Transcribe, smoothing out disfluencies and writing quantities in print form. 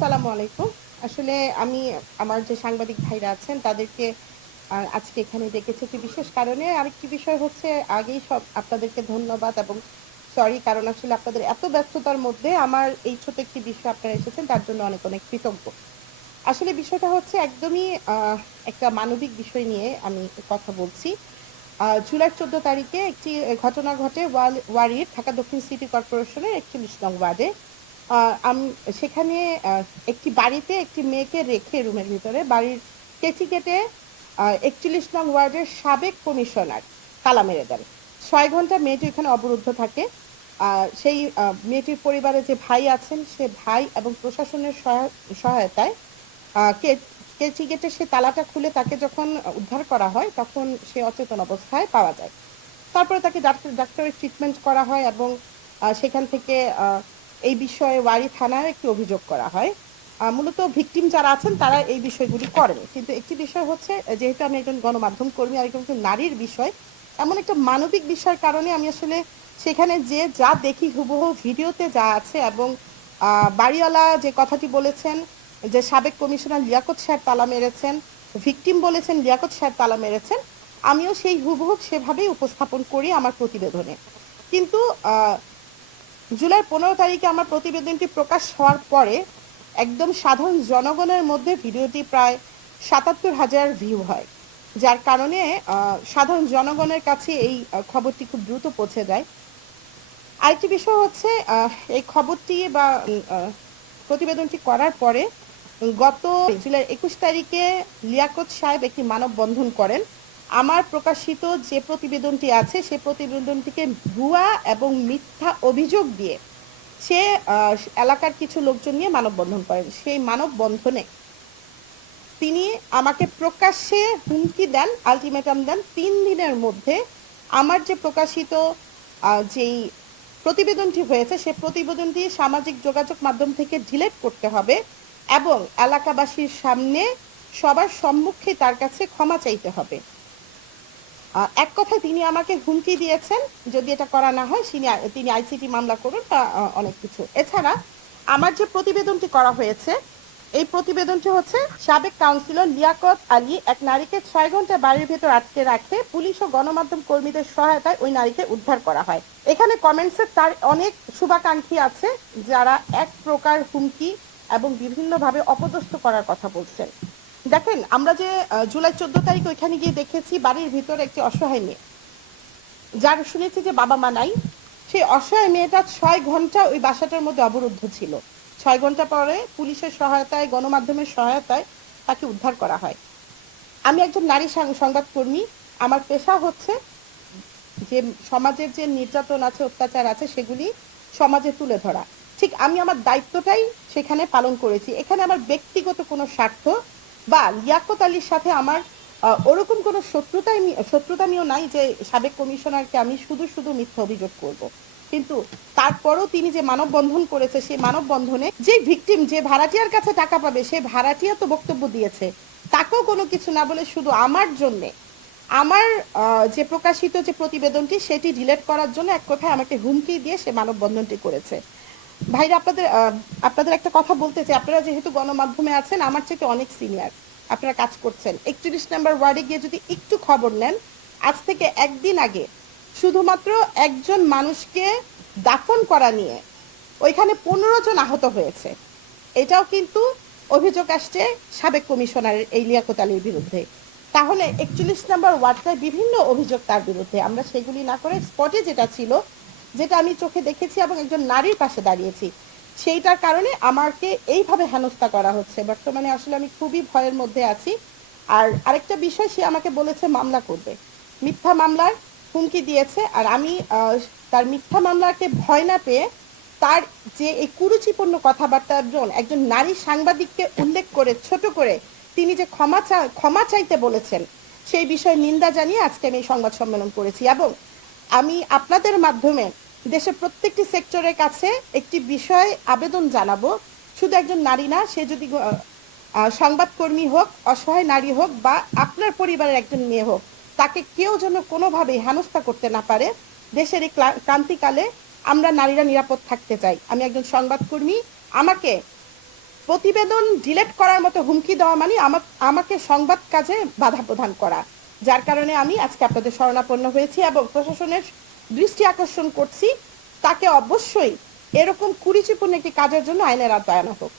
আসসালামু আলাইকুম। আসলে আমি আমার যে সাংবাদিক ভাইরা আছেন তাদেরকে আজকে এখানে ডেকেছি একটি বিশেষ কারণে। আরেকটি বিষয় হচ্ছে আগেই সব আপনাদেরকে ধন্যবাদ এবং সরি কারণ আসলে আপনাদের এত ব্যস্ততার মধ্যে আমার এই ছোট একটি বিষয় আপনারা এসেছেন তার জন্য অনেক, অনেক কৃতজ্ঞ। আসলে বিষয়টা হচ্ছে একদমই একটা মানবিক বিষয় নিয়ে আমি কথা বলছি। জুলাই ১৪ তারিখে একটি ঘটনা ঘটে ওয়ারির ঢাকা দক্ষিণ সিটি কর্পোরেশনের ৪১ নং ওয়ার্ডে। আ আম সেখানে আ একটি বাড়িতে একটি মেয়েকে রেখে রুমের ভিতরে বাড়ির কেচি কেটে ৪১ নং ওয়ার্ডের সাবেক কমিশনার তালা মেরে দেন। ৬ ঘন্টা মেয়েটি ওখানে অবরুদ্ধ থাকে। আ সেই মেয়েটির পরিবারে যে ভাই আছেন সে ভাই এবং প্রশাসনের সহায়তায় কে কেচি কেটে সে তালাটা খুলে তাকে যখন উদ্ধার করা হয় তখন সে অচেতন অবস্থায় পাওয়া যায়। তারপরে তাকে ডাক্তারের ট্রিটমেন্ট করা হয় এবং সেখান থেকে এই বিষয়ে ওয়ারী থানায় একটি অভিযোগ করা হয়। মূলত ভিকটিম যারা আছেন তারা এই বিষয়গুলি করেনি। কিন্তু একটি বিষয় হচ্ছে যেহেতু আমি একজন গণমাধ্যম কর্মী আর একজন নারীর বিষয়, এমন একটা মানবিক বিষয়ের কারণে আমি আসলে সেখানে যেয়ে যা দেখি হুবহু ভিডিওতে যা আছে এবং বাড়িওয়ালা যে কথাটি বলেছেন যে সাবেক কমিশনার লিয়াকত সাহেব তালা মেরেছেন, ভিকটিম বলেছেন লিয়াকত সাহেব তালা মেরেছেন। আমিও সেই হুবহু সেভাবেই উপস্থাপন করি আমার প্রতিবেদনে। কিন্তু আ জুলাই ১৫ তারিখে আমার প্রতিবেদনটি প্রকাশ হওয়ার পরে একদম সাধারণ জনগণের মধ্যে ভিডিওটি প্রায় ৭৭,০০০ ভিউ হয়। যার কারণে সাধারণ জনগণের কাছে এই খবরটি খুব দ্রুত পৌঁছে যায়। আরেকটি বিষয় হচ্ছে এই খবরটি বা প্রতিবেদনটি করার পরে গত জুলাই ২১ তারিখে লিয়াকত সাহেব একটি মানববন্ধন করেন। আমার প্রকাশিত যে প্রতিবেদনটি আছে সে প্রতিবেদনটিকে ভুয়া এবং মিথ্যা অভিযোগ দিয়ে সে এলাকার কিছু লোকজন নিয়ে মানববন্ধন করেন। সেই মানববন্ধনে তিনি আমাকে প্রকাশ্যে হুমকি দেন, আল্টিমেটাম দেন ৩ দিনের মধ্যে আমার যে প্রকাশিত যেই প্রতিবেদনটি হয়েছে সে প্রতিবেদনটি সামাজিক যোগাযোগ মাধ্যম থেকে ডিলিট করতে হবে এবং এলাকাবাসীর সামনে সবার সম্মুখে তার কাছে ক্ষমা চাইতে হবে। এক কথায় তিনি আমাকে হুমকি দিয়েছেন যদি এটা করা না হয় তিনি আইসিটি মামলা করুন বা অনেক কিছু। এছাড়া আমার যে প্রতিবেদনটি করা হয়েছে এই প্রতিবেদনটি হচ্ছে সাবেক কাউন্সিলর লিয়াকত আলী এক নারীকে ৬ ঘন্টা বাড়ির ভেতর আটকে রাখে পুলিশ ও গণমাধ্যম কর্মীদের সহায়তায় ওই নারীকে উদ্ধার করা হয়। এখানে কমেন্টসে তার অনেক শুভাকাঙ্ক্ষী আছে যারা এক প্রকার হুমকি এবং বিভিন্নভাবে অপদস্থ করার কথা বলছেন। দেখেন আমরা যে জুলাই ১৪ তারিখ ওইখানে গিয়ে দেখেছি বাড়ির ভিতরে একটি অসহায় মেয়ে যার শুনেছি যে বাবা মা নাই, সেই অসহায় মেয়েটা ৬ ঘন্টা ওই বাসাটার মধ্যে অবরুদ্ধ ছিল। ৬ ঘন্টা পরে পুলিশের সহায়তায় গণমাধ্যমের সহায়তায় তাকে উদ্ধার করা হয়। আমি একজন নারী সংবাদকর্মী। আমার পেশা হচ্ছে যে সমাজের যে নির্যাতন আছে অত্যাচার আছে সেগুলি সমাজে তুলে ধরা। ঠিক আমি আমার দায়িত্বটাই সেখানে পালন করেছি। এখানে আমার ব্যক্তিগত কোনো স্বার্থ বা লিয়াকত আলীর সাথে আমার ওরকম কোনো শত্রুতামিও নাই যে সাবেক কমিশনারকে আমি শুধু মিথ্যা অভিযোগ করব। কিন্তু তারপরও তিনি যে মানববন্ধন করেছে সেই মানববন্ধনে যে ভিকটিম যে ভাড়াটিয়ার কাছে টাকা পাবে সে ভাড়াটিয়া তো বক্তব্য দিয়েছে, তাকেও কোনো কিছু না বলে শুধু আমার জন্যে আমার যে প্রকাশিত যে প্রতিবেদনটি সেটি ডিলিট করার জন্য এক কথায় আমাকে হুমকি দিয়ে সে মানববন্ধনটি করেছে। ভাইরা আপনাদের একটা কথা বলতে চাই, আপনারা যেহেতু গণমাধ্যমে আছেন আমার চাইতে অনেক সিনিয়র, আপনারা কাজ করছেন। ৪১ নম্বর ওয়ার্ডে গিয়ে যদি একটু খবর নেন, আজ থেকে একদিন আগে শুধুমাত্র একজন মানুষকে দাফন করা নিয়ে ওইখানে ১৫ জন আহত হয়েছে। এটাও কিন্তু অভিযোগ আসছে সাবেক কমিশনারের এই লিয়াকত আলীর বিরুদ্ধে। তাহলে ৪১ নম্বর ওয়ার্ডটায় বিভিন্ন অভিযোগ তার বিরুদ্ধে। আমরা সেগুলি না করে স্পটে যেটা ছিল, যেটা আমি চোখে দেখেছি এবং একজন নারীর পাশে দাঁড়িয়েছি, সেইটার কারণে আমাকে এইভাবে হেনস্থা করা হচ্ছে। বর্তমানে আসলে আমি খুবই ভয়ের মধ্যে আছি। আর আরেকটা বিষয়, সে আমাকে বলেছে মামলা করবে, মিথ্যা মামলার হুমকি দিয়েছে। আর আমি তার মিথ্যা মামলাকে ভয় না পেয়ে তার যে এই কুরুচিপূর্ণ কথাবার্তার জন্য একজন নারী সাংবাদিককে উল্লেখ করে ছোট করে তিনি যে ক্ষমা চাইতে বলেছেন সেই বিষয়ে নিন্দা জানিয়ে আজকে আমি এই সংবাদ সম্মেলন করেছি। এবং আমি আপনাদের মাধ্যমে দেশের প্রত্যেকটি সেক্টরের কাছে একটি বিষয় আবেদন জানাবো, শুধু একজন নারী না, সে যদি সংবাদকর্মী হোক, অসহায় নারী হোক বা আপনার পরিবারের একজন মেয়ে হোক, তাকে কেউ যেন কোনোভাবেই হেনস্থা করতে না পারে। দেশের এই ক্রান্তিকালে আমরা নারীরা নিরাপদ থাকতে চাই। আমি একজন সংবাদকর্মী, আমাকে প্রতিবেদন ডিলিট করার মতো হুমকি দেওয়া মানে আমাকে সংবাদ কাজে বাধা প্রদান করা। যার কারণে আমি আজকে আপনাদের শরণাপন্ন হয়েছি এবং প্রশাসনের দৃষ্টি আকর্ষণ করছি, তাকে অবশ্যই এরকম কুরুচিপূর্ণ একটি কাজের জন্য আইনের আওতায় আনা হোক।